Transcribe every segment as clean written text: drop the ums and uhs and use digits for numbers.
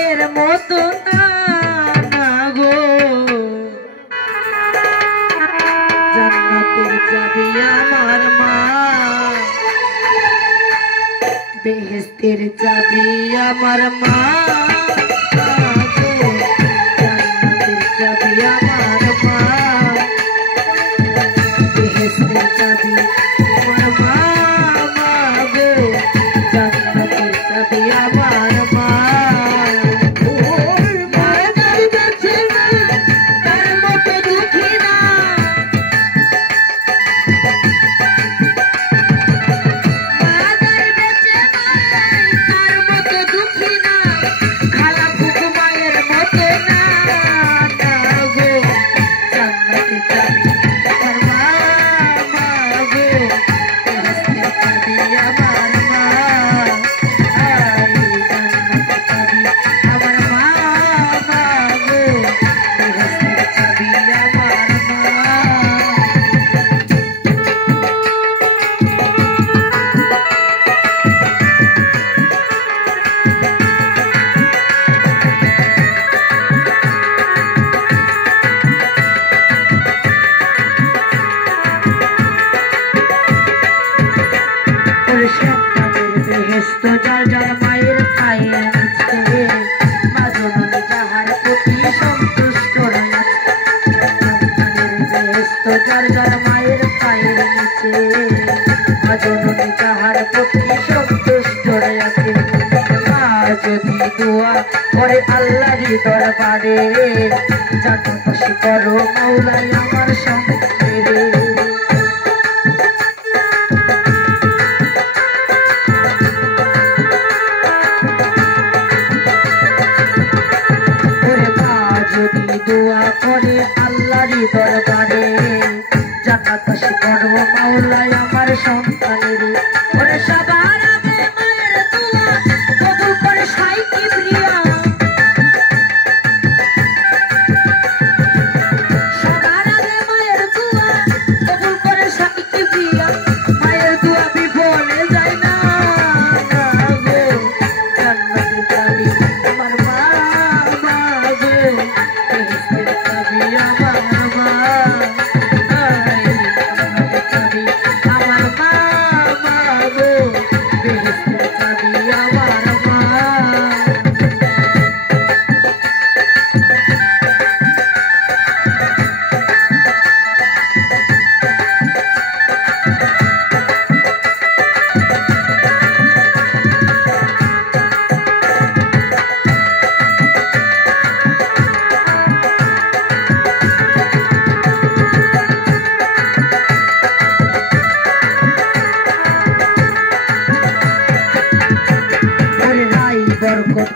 মায়ের মতো না গো জান্নাতের চাবি আমার মা বেহেশতের চাবি আমার মা জান্নাতের চাবি আমার মা বেহেশতের চাবি আমার মা গো জান্নাতের চাবি আমার মা আল্লাহর দরবারে জান্নাত করো মাওলাই আমার সঙ্গে ওরে মা যদি দোয়া করে আল্লাহর দরবারে জান্নাত করো মাওলাই আমার সন্তানের ওরে সবার আগে মায়ের দোয়া কবুল করে সাইকি প্রিয়া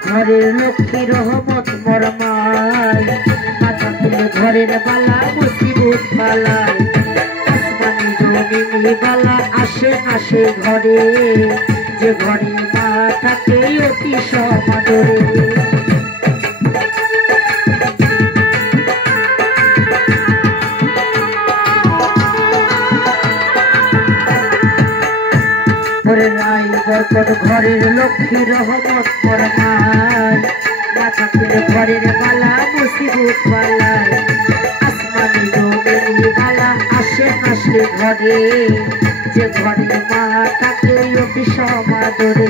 ঘরের লক্ষ্মী রহমত মরমায় মাথা তুলে ঘরের বালা মুসিবত বালায় আসমানি জমিনি বালা আসে আসে ঘরে যে ঘরে মা থাকে অতি সমাদরে ঘরের লক্ষ্মী রহমত ফরমান মাথা তুলে ঘরের বালা মুসিবত বালায় আসমানি জমিনি বালা আসে আসে ঘরে যে ঘরে মা থাকে অতি সমাদরে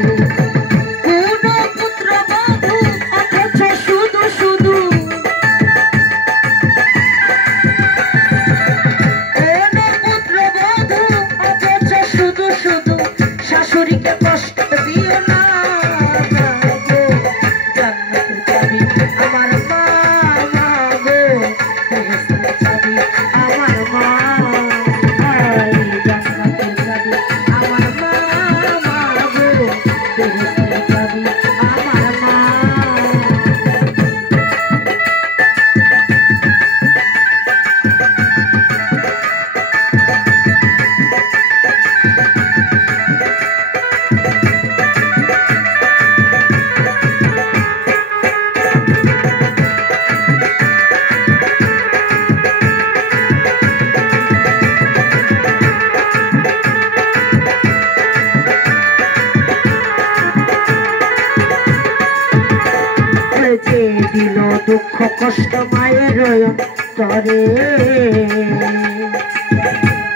কষ্ট মায়ের অন্তরে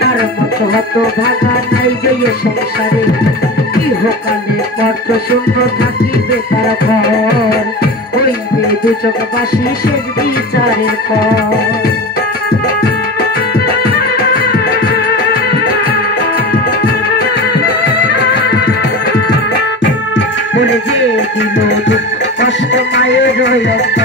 তার মতো হত ভাগা নাই যে এ সংসারে ইহকালে কত শূন্য থাকিবে তার ঘর হইবে দুচকবাসী শেষ বিচারের পর বলে যে দিল কষ্ট মায়ের